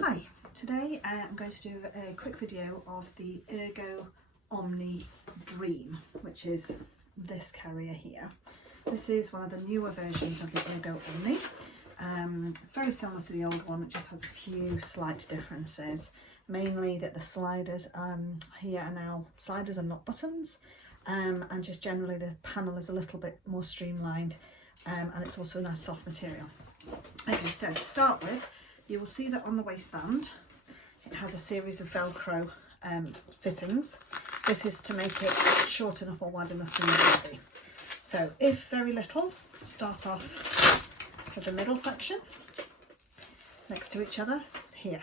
Hi, today I'm going to do a quick video of the Ergo Omni Dream, which is this carrier here. This is one of the newer versions of the Ergo Omni. It's very similar to the old one, it just has a few slight differences. Mainly that the sliders here are now sliders and not buttons, and just generally the panel is a little bit more streamlined, and it's also a nice soft material. Okay, so to start with, you will see that on the waistband it has a series of Velcro fittings. This is to make it short enough or wide enough for your body. So if very little, start off with the middle section next to each other here.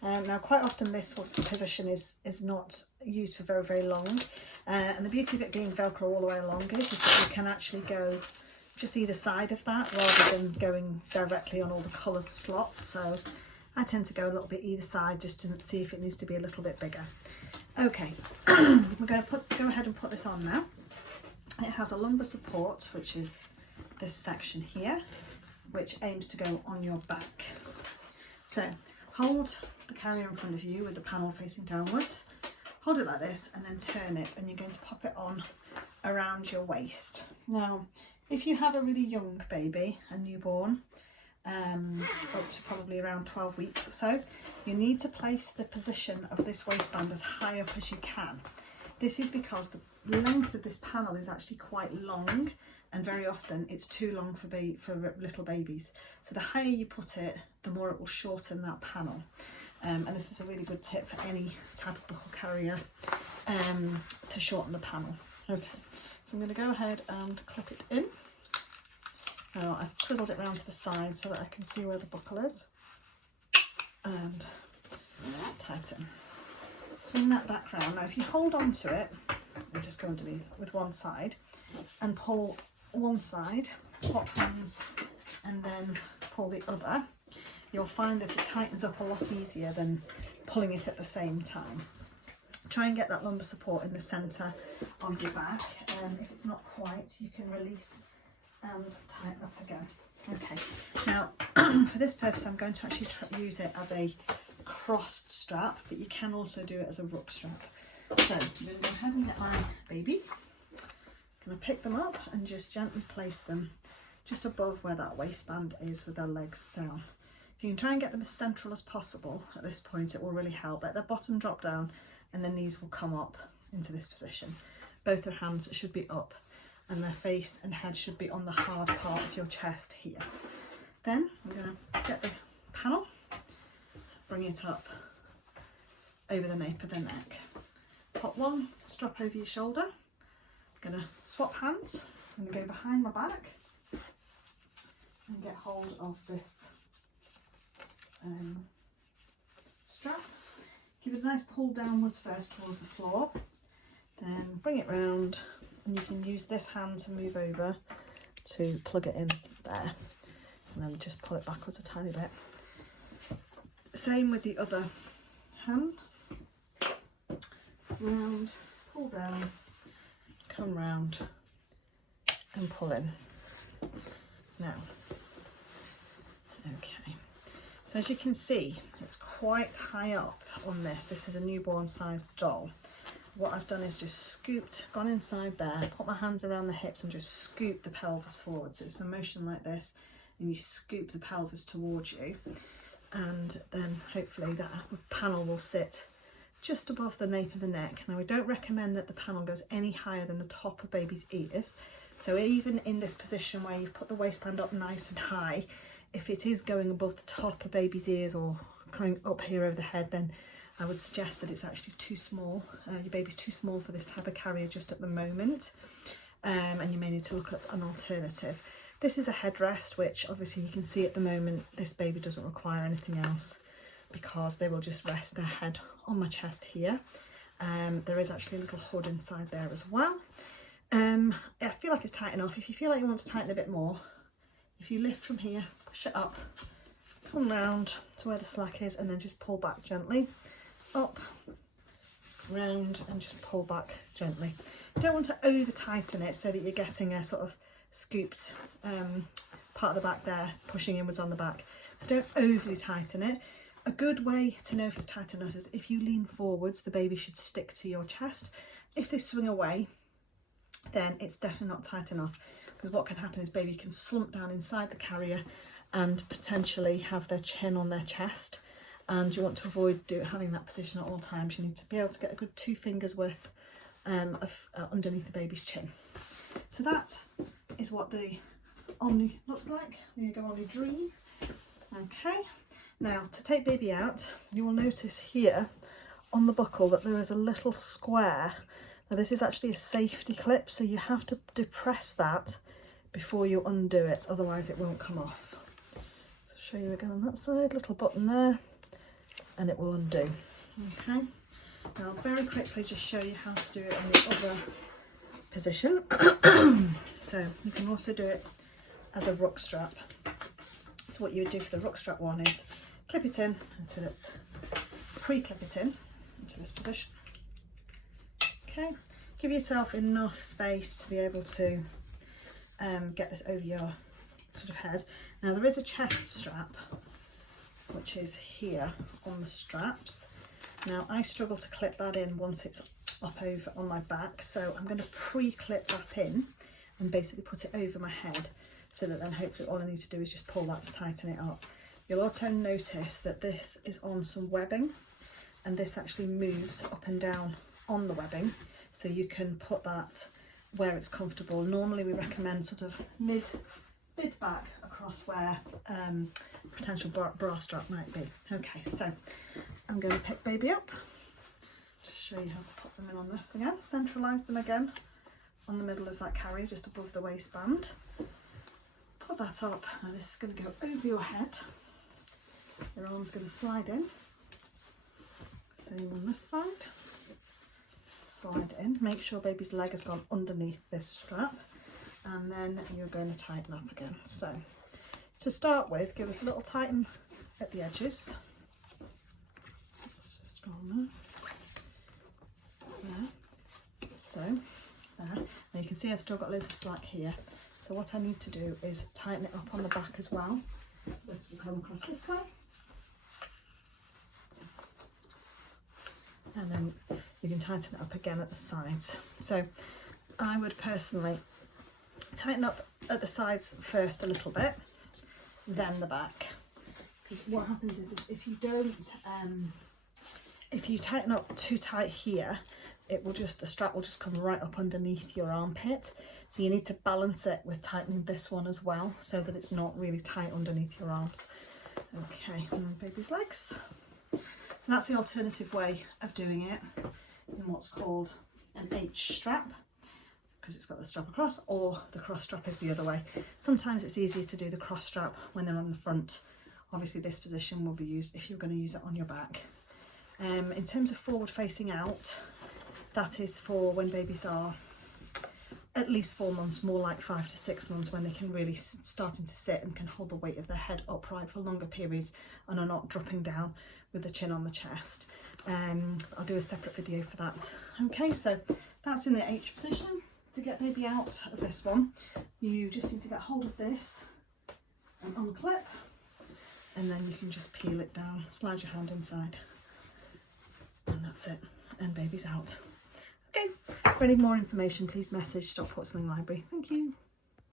Now quite often this position is not used for very long, and the beauty of it being Velcro all the way along is that you can actually go just either side of that rather than going directly on all the coloured slots. So I tend to go a little bit either side just to see if it needs to be a little bit bigger. Okay, we're going to go ahead and put this on now. It has a lumbar support, which is this section here, which aims to go on your back. So hold the carrier in front of you with the panel facing downwards, hold it like this and then turn it, and you're going to pop it on around your waist. Now if you have a really young baby, a newborn, up to probably around 12 weeks or so, you need to place the position of this waistband as high up as you can. This is because the length of this panel is actually quite long, and very often it's too long for little babies. So the higher you put it, the more it will shorten that panel. And this is a really good tip for any type of buckle carrier to shorten the panel. Okay. So I'm going to go ahead and clip it in. Now I've twizzled it round to the side so that I can see where the buckle is, and tighten. Swing that back round. Now if you hold on to it, and just go underneath with one side and pull one side, swap hands and then pull the other, you'll find that it tightens up a lot easier than pulling it at the same time. Try and get that lumbar support in the centre of your back, and if it's not quite, you can release and tighten up again. Okay, now for this purpose I'm going to actually use it as a crossed strap, but you can also do it as a ruck strap. So I'm going to go ahead and get my baby. I'm going to pick them up and just gently place them just above where that waistband is with their legs down. If you can try and get them as central as possible at this point, it will really help. Let their bottom drop down and then these will come up into this position. Both their hands should be up and their face and head should be on the hard part of your chest here. Then I'm going to get the panel, bring it up over the nape of the neck. Pop one strap over your shoulder. I'm going to swap hands. I'm going to go behind my back and get hold of this strap. Give it a nice pull downwards first towards the floor, then bring it round, and you can use this hand to move over to plug it in there, and then just pull it backwards a tiny bit. Same with the other hand. Round, pull down, come round and pull in. Now, okay. So as you can see, it's quite high up on this. This is a newborn sized doll. What I've done is just gone inside there, put my hands around the hips and just scoop the pelvis forward. So it's a motion like this, and you scoop the pelvis towards you, and then hopefully that panel will sit just above the nape of the neck. Now we don't recommend that the panel goes any higher than the top of baby's ears. So even in this position where you've put the waistband up nice and high, if it is going above the top of baby's ears or coming up here over the head, then I would suggest that it's actually too small. Your baby's too small for this type of carrier just at the moment, and you may need to look at an alternative. This is a headrest, which obviously you can see at the moment this baby doesn't require anything else because they will just rest their head on my chest here. There is actually a little hood inside there as well. I feel like it's tight enough. If you feel like you want to tighten a bit more, if you lift from here, push it up, come round to where the slack is, and then just pull back gently, up, round, and just pull back gently. You don't want to over tighten it so that you're getting a sort of scooped part of the back there, pushing inwards on the back. So don't overly tighten it. A good way to know if it's tight enough is if you lean forwards, the baby should stick to your chest. If they swing away, then it's definitely not tight enough, because what can happen is baby can slump down inside the carrier and potentially have their chin on their chest, and you want to avoid having that position at all times. You need to be able to get a good 2 fingers worth underneath the baby's chin. So that is what the Omni looks like, the Ergo Omni Dream. Okay, now to take baby out, you will notice here on the buckle that there is a little square. Now this is actually a safety clip, so you have to depress that before you undo it, otherwise it won't come off. So I'll show you again on that side, little button there, and it will undo. Okay, now I'll very quickly just show you how to do it on the other position. So you can also do it as a ruck strap. So what you would do for the ruck strap one is clip it in until it's pre-clip it in into this position. Okay, give yourself enough space to be able to get this over your sort of head. Now there is a chest strap which is here on the straps. Now I struggle to clip that in once it's up over on my back, so I'm going to pre-clip that in and basically put it over my head, so that then hopefully all I need to do is just pull that to tighten it up. You'll also notice that this is on some webbing, and this actually moves up and down on the webbing, so you can put that where it's comfortable. Normally we recommend sort of mid back across where potential bra strap might be. Okay, so I'm going to pick baby up, just show you how to put them in on this again. Centralise them again on the middle of that carrier, just above the waistband. Put that up. Now this is going to go over your head. Your arm's going to slide in. Same on this side. Slide in. Make sure baby's leg has gone underneath this strap, and then you're going to tighten up again. So to start with, give us a little tighten at the edges. Let's just go on there. So there. Now you can see I've still got loads of slack here. So what I need to do is tighten it up on the back as well. So this will come across this way. And then you can tighten it up again at the sides. So I would personally tighten up at the sides first a little bit, then the back. Because what happens is if you don't, if you tighten up too tight here, the strap will just come right up underneath your armpit. So you need to balance it with tightening this one as well, so that it's not really tight underneath your arms. Okay, and then baby's legs. So that's the alternative way of doing it in what's called an H strap, because it's got the strap across, or the cross strap is the other way. Sometimes it's easier to do the cross strap when they're on the front. Obviously this position will be used if you're going to use it on your back. In terms of forward facing out, that is for when babies are at least 4 months, more like 5 to 6 months, when they can really starting to sit and can hold the weight of their head upright for longer periods and are not dropping down with the chin on the chest. I'll do a separate video for that. Okay, so that's in the H position. To get baby out of this one, you just need to get hold of this and unclip, and then you can just peel it down, slide your hand inside, and that's it, and baby's out. Okay, for any more information, please message Stop Porcelain Library. Thank you.